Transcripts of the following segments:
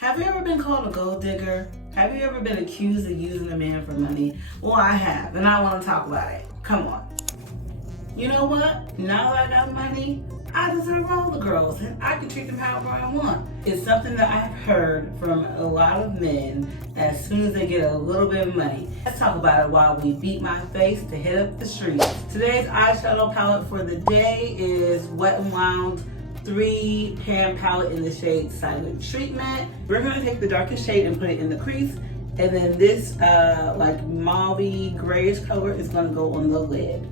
Have you ever been called a gold digger? Have you ever been accused of using a man for money? Well, I have, and I want to talk about it. Come on. You know what? Now that I got money, I deserve all the girls, and I can treat them however I want. It's something that I've heard from a lot of men that as soon as they get a little bit of money. Let's talk about it while we beat my face to hit up the streets. Today's eyeshadow palette for the day is Wet n Wild's 3-pan palette in the shade Silent Treatment. We're going to take the darkest shade and put it in the crease, and then this like mauve grayish color is going to go on the lid.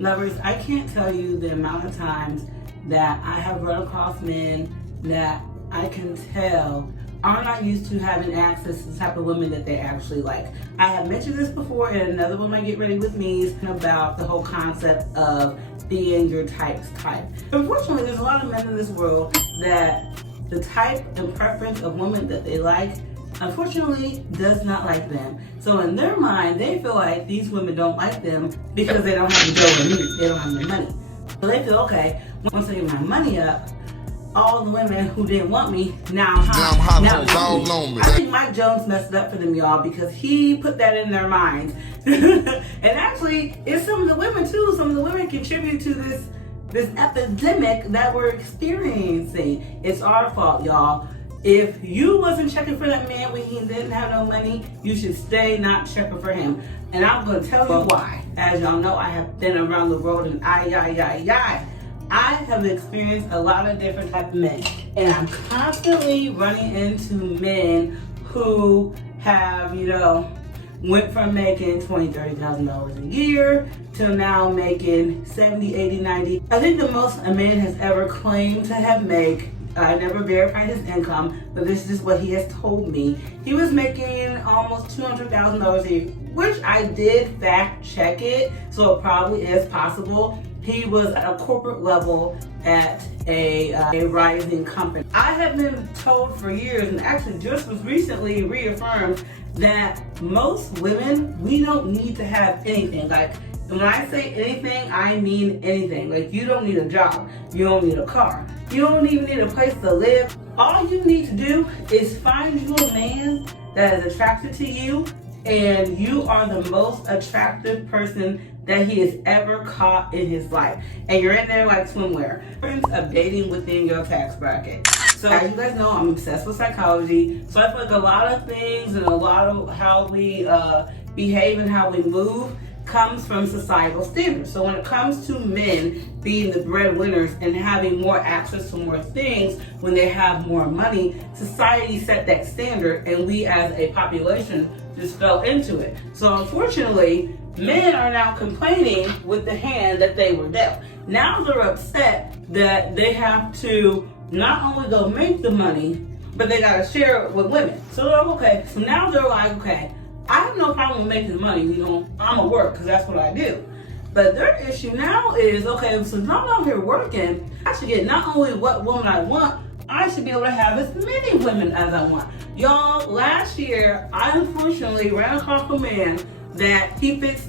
Lovers, I can't tell you the amount of times that I have run across men that I can tell are not used to having access to the type of women that they actually like. I have mentioned this before in another one, My Get Ready With Me's, about the whole concept of being your type's type. Unfortunately, there's a lot of men in this world that the type and preference of women that they like, unfortunately, does not like them. So in their mind, they feel like these women don't like them because they don't have the dough to meet. They don't have the money. So they feel, okay, once I get my money up, all the women who didn't want me, now I'm hot. Now I think Mike Jones messed it up for them, y'all, because he put that in their minds. And actually, it's some of the women too. Some of the women contribute to this epidemic that we're experiencing. It's our fault, y'all. If you wasn't checking for that man when he didn't have no money, you should stay not checking for him. And I'm going to tell you why. As y'all know, I have been around the world and I have experienced a lot of different type of men. And I'm constantly running into men who have, went from making $20,000, $30,000 a year to now making 70, 80, 90. I think the most a man has ever claimed to have made, I never verified his income, but this is what he has told me. He was making almost $200,000 a year, which I did fact check it, so it probably is possible. He was at a corporate level at a rising company. I have been told for years, and actually just was recently reaffirmed, that most women, we don't need to have anything. Like, when I say anything, I mean anything. Like, you don't need a job. You don't need a car. You don't even need a place to live. All you need to do is find you a man that is attracted to you, and you are the most attractive person that he has ever caught in his life. And you're in there like swimwear. Of dating within your tax bracket. So as you guys know, I'm obsessed with psychology. So I feel like a lot of things and a lot of how we behave and how we move comes from societal standards. So when it comes to men being the breadwinners and having more access to more things when they have more money, society set that standard and we as a population just fell into it. So unfortunately, men are now complaining with the hand that they were dealt. Now they're upset that they have to not only go make the money, but they gotta share it with women. So they're like, okay, so now they're like, okay, I have no problem with making money, I'm gonna work because that's what I do. But their issue now is, okay, since I'm out here working, I should get not only what woman I want, I should be able to have as many women as I want. Y'all, last year, I unfortunately ran across a man that he fits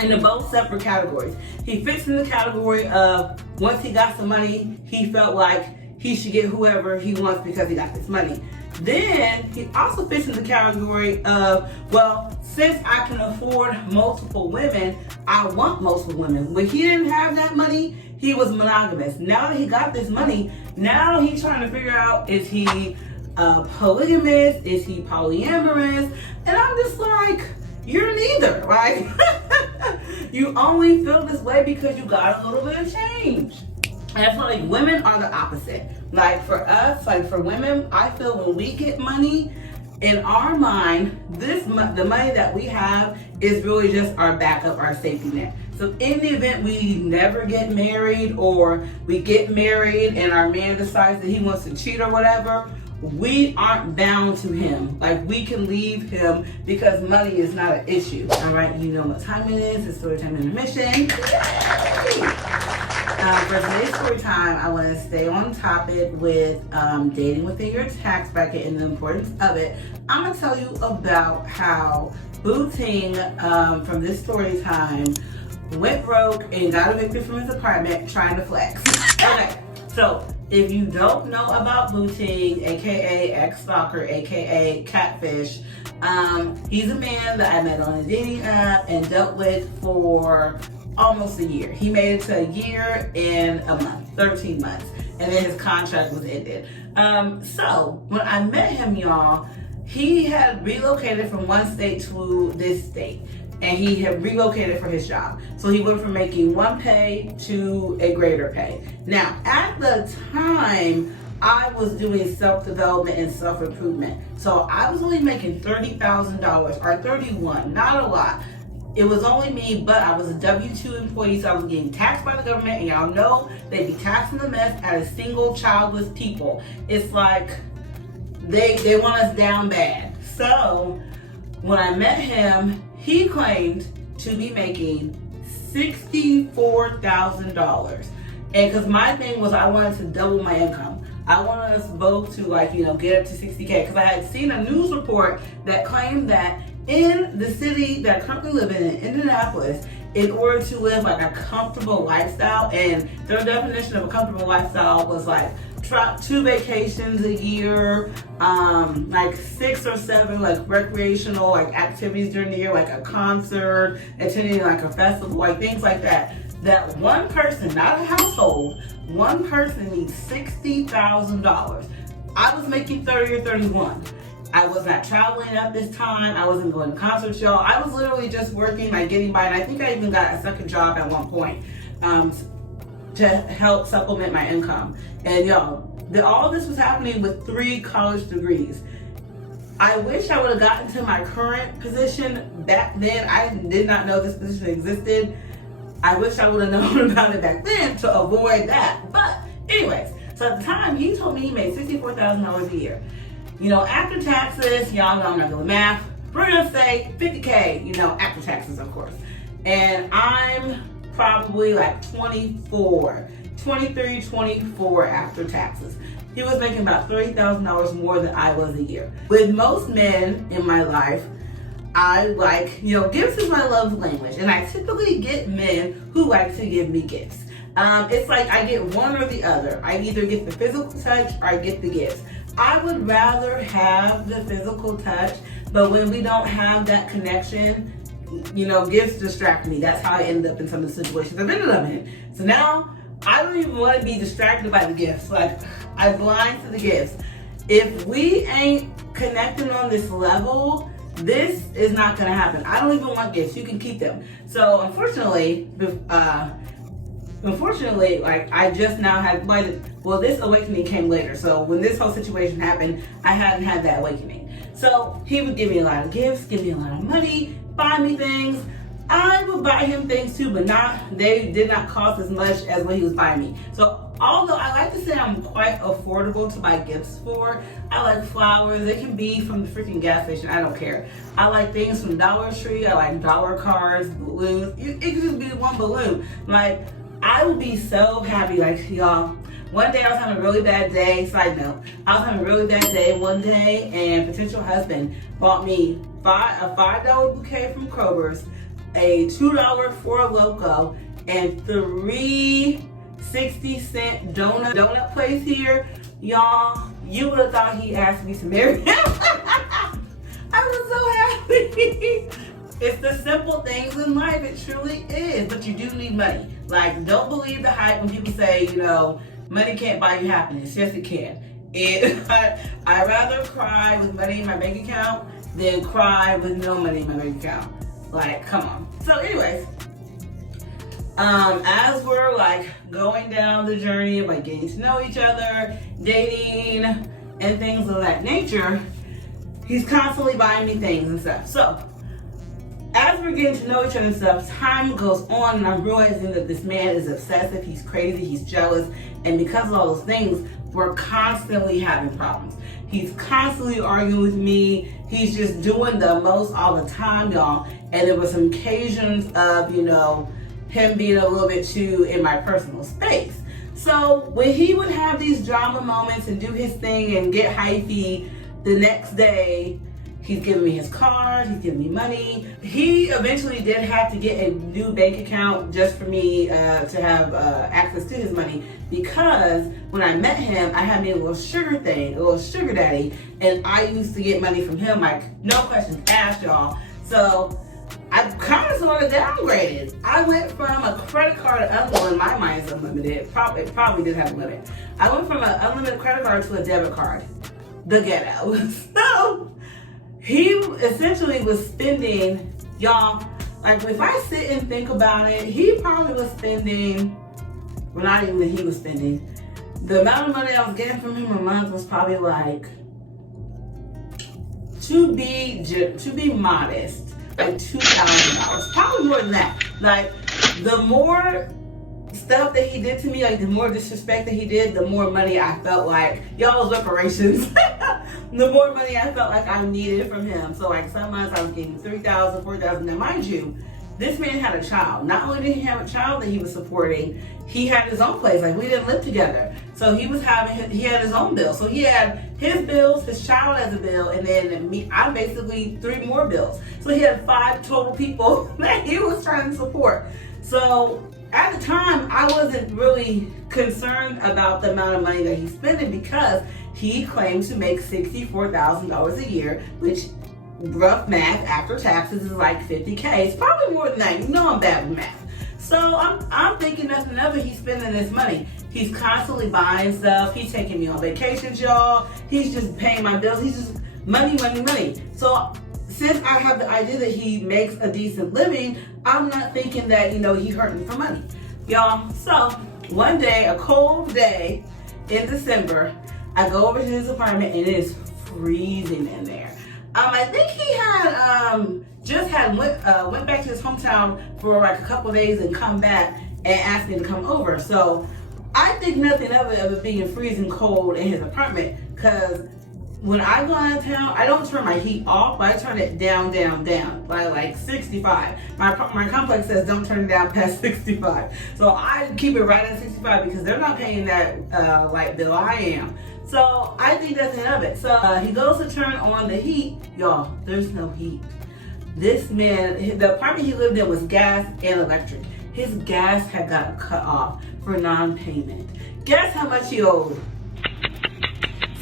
into both separate categories. He fits in the category of once he got some money, he felt like he should get whoever he wants because he got this money. Then he also fits in the category of, well, since I can afford multiple women, I want multiple women. When he didn't have that money, he was monogamous. Now that he got this money, now he's trying to figure out, is he polygamous? Is he polyamorous? And I'm just like, you're neither, right? You only feel this way because you got a little bit of change. And I feel like women are the opposite. Like for us, like for women, I feel when we get money, in our mind, the money that we have is really just our backup, our safety net. So in the event we never get married, or we get married and our man decides that he wants to cheat or whatever, we aren't bound to him. Like, we can leave him because money is not an issue. All right, you know what time it is. It's Storytime intermission. For today's story time, I want to stay on topic with dating within your tax bracket and the importance of it. I'm going to tell you about how Boo Ting from this story time went broke and got evicted from his apartment trying to flex. Okay, so If you don't know about booting, aka ex-stalker, aka catfish, he's a man that I met on a dating app and dealt with for almost a year. He made it to a year and a month, 13 months, and then his contract was ended. So when I met him, y'all, he had relocated from one state to this state, and he had relocated for his job. So he went from making one pay to a greater pay. Now, at the time, I was doing self-development and self-improvement. So I was only making $30,000 or 31, not a lot. It was only me, but I was a W-2 employee, so I was getting taxed by the government, and y'all know they be taxing the mess out of single childless people. It's like they want us down bad. So when I met him, he claimed to be making $64,000. And because my thing was I wanted to double my income. I wanted us both to get up to 60K. Because I had seen a news report that claimed that in the city that I currently live in Indianapolis, in order to live like a comfortable lifestyle, and their definition of a comfortable lifestyle was like 2 vacations a year, like 6 or 7 like recreational like activities during the year, like a concert, attending like a festival, like things like that. That one person, not a household, one person needs $60,000. I was making 30 or 31. I was not traveling at this time. I wasn't going to concerts, y'all. I was literally just working, like getting by, and I think I even got a second job at one point to help supplement my income. And y'all, all this was happening with 3 college degrees. I wish I would have gotten to my current position back then. I did not know this position existed. I wish I would have known about it back then to avoid that. But anyways, so at the time, he told me he made $64,000 a year. After taxes, y'all know I'm not good with math. We're gonna say 50K, after taxes, of course. And I'm probably like 23, 24 after taxes. He was making about $30,000 more than I was a year. With most men in my life, I like, gifts is my love language. And I typically get men who like to give me gifts. It's like I get one or the other. I either get the physical touch or I get the gifts. I would rather have the physical touch, but when we don't have that connection, gifts distract me. That's how I end up in some of the situations I've ended up in. So now I don't even want to be distracted by the gifts. Like, I'm blind to the gifts. If we ain't connecting on this level, this is not going to happen. I don't even want gifts. You can keep them. So unfortunately, like I just now had, this awakening came later. So when this whole situation happened, I hadn't had that awakening. So he would give me a lot of gifts, give me a lot of money, buy me things. I would buy him things too, but they did not cost as much as what he was buying me. So although I like to say I'm quite affordable to buy gifts for, I like flowers. It can be from the freaking gas station. I don't care. I like things from Dollar Tree. I like dollar cards, balloons. It could just be one balloon. Like, I would be so happy. Like, y'all, one day I was having a really bad day. Side note, I was having a really bad day one day, and potential husband bought me a $5 bouquet from Kroger's, a $2 Four Loko, and 3 60-cent donut place here. Y'all, you would have thought he asked me to marry him. I was so happy. It's the simple things in life. It truly is. But you do need money. Like, don't believe the hype when people say, money can't buy you happiness. Yes, it can. I'd rather cry with money in my bank account than cry with no money in my bank account. Like, come on. So anyways, as we're like going down the journey of like getting to know each other, dating, and things of that nature, he's constantly buying me things and stuff. So as we're getting to know each other and stuff, time goes on, and I'm realizing that this man is obsessive, he's crazy, he's jealous, and because of all those things, we're constantly having problems. He's constantly arguing with me. He's just doing the most all the time, y'all. And there were some occasions of, him being a little bit too in my personal space. So when he would have these drama moments and do his thing and get hyphy, the next day, He's giving me his card, he's giving me money. He eventually did have to get a new bank account just for me to have access to his money, because when I met him, I had me a little sugar thing, a little sugar daddy, and I used to get money from him, like no questions asked, y'all. So I kind of sort of downgraded. I went from a credit card, well, in my mind, it's unlimited. It probably did have a limit. I went from an unlimited credit card to a debit card. The ghetto. So he essentially was spending, y'all, like if I sit and think about it, he probably was spending, well, not even he was spending, the amount of money I was getting from him a month was probably like, to be modest, like $2,000, probably more than that. Like the more stuff that he did to me, like the more disrespect that he did, the more money I felt like, y'all's reparations, the more money I felt like I needed from him. So like some months I was getting $3,000, $4,000. Now mind you, this man had a child. Not only did he have a child that he was supporting, he had his own place. Like we didn't live together. So he had his own bill. So he had his bills, his child as a bill, and then me, I basically 3 more bills. So he had 5 total people that he was trying to support. So at the time, I wasn't really concerned about the amount of money that he's spending, because he claims to make $64,000 a year, which rough math after taxes is like $50K. It's probably more than that. You know I'm bad with math. So I'm thinking nothing of it. He's spending this money. He's constantly buying stuff. He's taking me on vacations, y'all. He's just paying my bills. He's just money, money, money. So since I have the idea that he makes a decent living, I'm not thinking that, he hurting for money, y'all. So one day, a cold day in December, I go over to his apartment and it is freezing in there. I think he had went back to his hometown for like a couple of days and come back and asked me to come over. So I think nothing of it being freezing cold in his apartment, because when I go out of town, I don't turn my heat off, but I turn it down by like 65. My complex says don't turn it down past 65. So I keep it right at 65 because they're not paying that light bill. I am. So I think that's the end of it. So he goes to turn on the heat. Y'all, there's no heat. This man, the apartment he lived in was gas and electric. His gas had got cut off for non-payment. Guess how much he owed?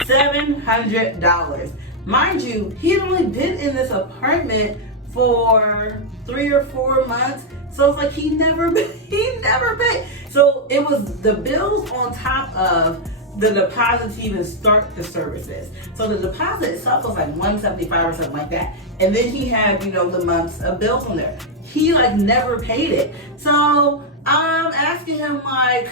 $700. Mind you, he had only been in this apartment for 3 or 4 months. So it's like he never paid. So it was the bills on top of the deposit to even start the services. So the deposit itself was like $175 or something like that. And then he had, the months of bills on there. He like never paid it. So I'm asking him like,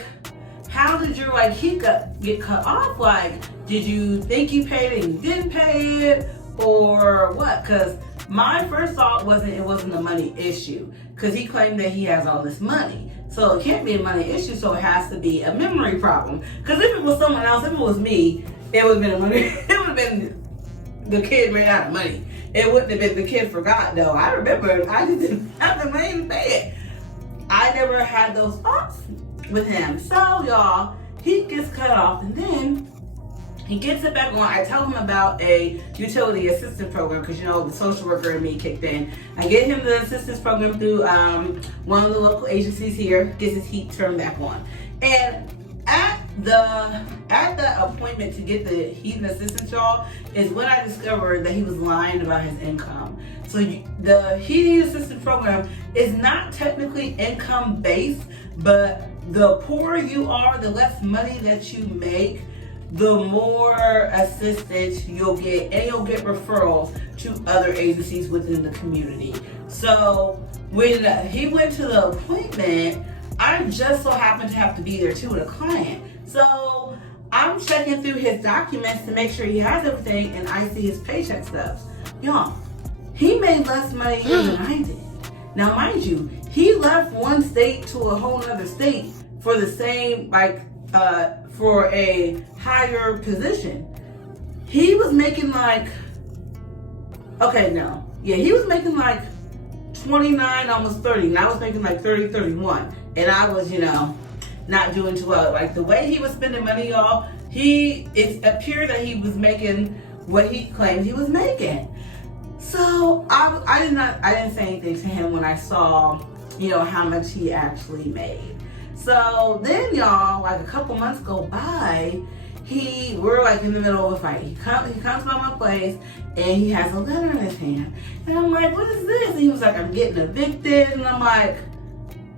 how did your heat get cut off? Like, did you think you paid it and you didn't pay it, or what? Because my first thought it wasn't a money issue, because he claimed that he has all this money. So it can't be a money issue, so it has to be a memory problem. Because if it was someone else, if it was me, it would have been a money. It would have been the kid ran out of money. It wouldn't have been the kid forgot though. I remember I just didn't have the money to pay it. I never had those thoughts with him. So y'all, he gets cut off and then he gets it back on. I tell him about a utility assistance program because the social worker in me kicked in. I get him the assistance program through one of the local agencies here, gets his heat turned back on. And at the appointment to get the heat and assistance, y'all, is when I discovered that he was lying about his income. So the heating assistance program is not technically income based, but the poorer you are, the less money that you make, the more assistance you'll get, and you'll get referrals to other agencies within the community. So when he went to the appointment, I just so happened to have to be there too with a client. So I'm checking through his documents to make sure he has everything, and I see his paycheck stubs. Y'all, he made less money here than I did. Now, mind you, he left one state to a whole other state for the same, for a higher position. He was making he was making 29, almost 30, and I was making 30, 31. And I was, not doing too well. Like the way he was spending money, y'all, it appeared that he was making what he claimed he was making. So I didn't say anything to him when I saw, how much he actually made. So then, y'all, like a couple months go by, we're like in the middle of a fight. He comes by my place and he has a letter in his hand. And I'm like, what is this? And he was like, I'm getting evicted. And I'm like,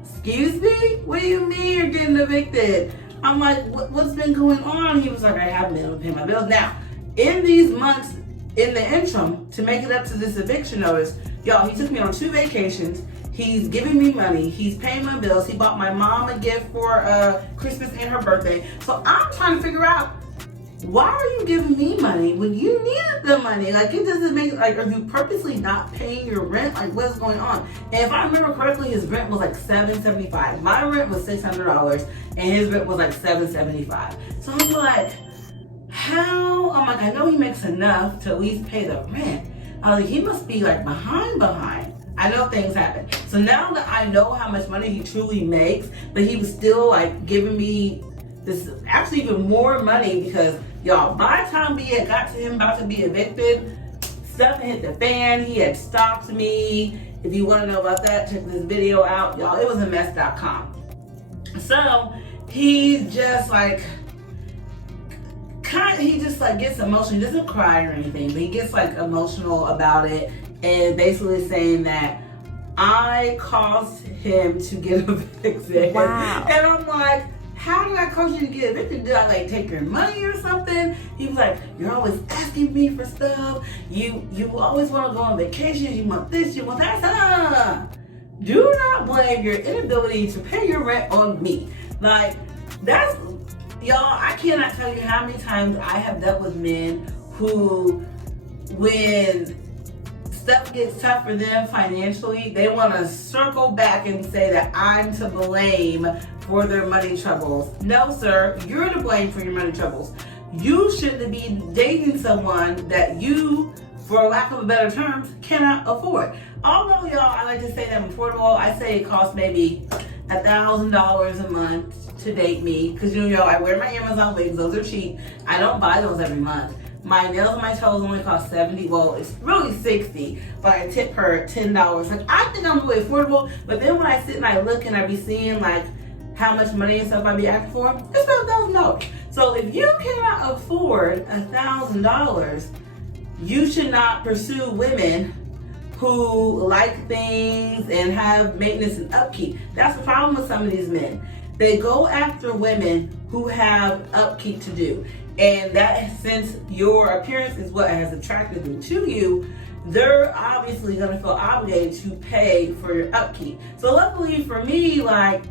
excuse me? What do you mean you're getting evicted? I'm like, what's been going on? He was like, I haven't been able to pay my bills. Now, in these months, in the interim, to make it up to this eviction notice, y'all, he took me on 2 vacations. He's giving me money. He's paying my bills. He bought my mom a gift for Christmas and her birthday. So I'm trying to figure out, why are you giving me money when you needed the money? Like, it doesn't make, like, are you purposely not paying your rent? Like, what's going on? And if I remember correctly, his rent was like $775. My rent was $600 and his rent was like $775. So I'm like, how? I'm like, I know he makes enough to at least pay the rent. I was like, he must be like behind. I know things happen. So now that I know how much money he truly makes, but he was still like giving me this, actually even more money, because y'all, by the time we had got to him about to be evicted, stuff hit the fan. He had stalked me. If you want to know about that, check this video out, y'all. It was a mess.com. So he's just like, he just like gets emotional. He doesn't cry or anything, but he gets like emotional about it, and basically saying that I caused him to get evicted. Wow. And I'm like, how did I cause you to get evicted? Did I like take your money or something? He was like, you're always asking me for stuff. You always want to go on vacation. You want this, you want that. I said, no. Do not blame your inability to pay your rent on me. Like, that's, y'all, I cannot tell you how many times I have dealt with men who, when stuff gets tough for them financially, they want to circle back and say that I'm to blame for their money troubles. No, sir, you're to blame for your money troubles. You shouldn't be dating someone that you, for lack of a better terms, cannot afford. Although, y'all, I like to say that I'm affordable. I say it costs maybe $1,000 a month to date me, because y'all, I wear my Amazon wigs. Those are cheap. I don't buy those every month. My nails and my toes only cost $70. Well, it's really $60, but I tip her $10. Like, I think I'm really affordable, but then when I sit and I look and I be seeing like how much money and stuff I be asking for, it's $1,000. So if you cannot afford $1,000, you should not pursue women who like things and have maintenance and upkeep. That's the problem with some of these men. They go after women who have upkeep to do. And that, since your appearance is what has attracted them to you, they're obviously going to feel obligated to pay for your upkeep. So luckily for me, like,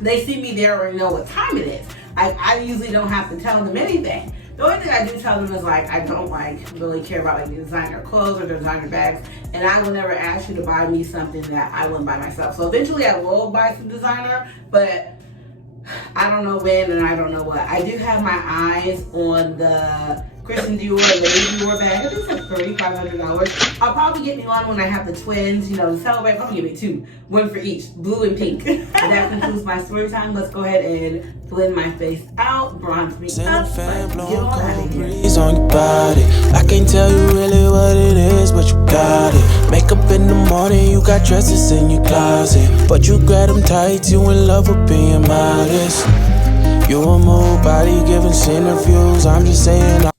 they see me there and know what time it is. I usually don't have to tell them anything. The only thing I do tell them is like, I don't like really care about like the designer clothes or designer bags, and I will never ask you to buy me something that I wouldn't buy myself. So eventually I will buy some designer, but I don't know when and I don't know what. I do have my eyes on the Christian Dior Lane Dior bag. I think it's like $3,500. I'll probably get me one when I have the twins, to celebrate. I'm gonna give me 2, one for each, blue and pink. And that concludes my story time. Let's go ahead and blend my face out, bronze me up. Let's get on out of here. On your body. I can't tell you really what it is, but you got it. Makeup in the morning, you got dresses in your closet, but you grab them tight, you in love with being modest. You a move body giving interviews, I'm just saying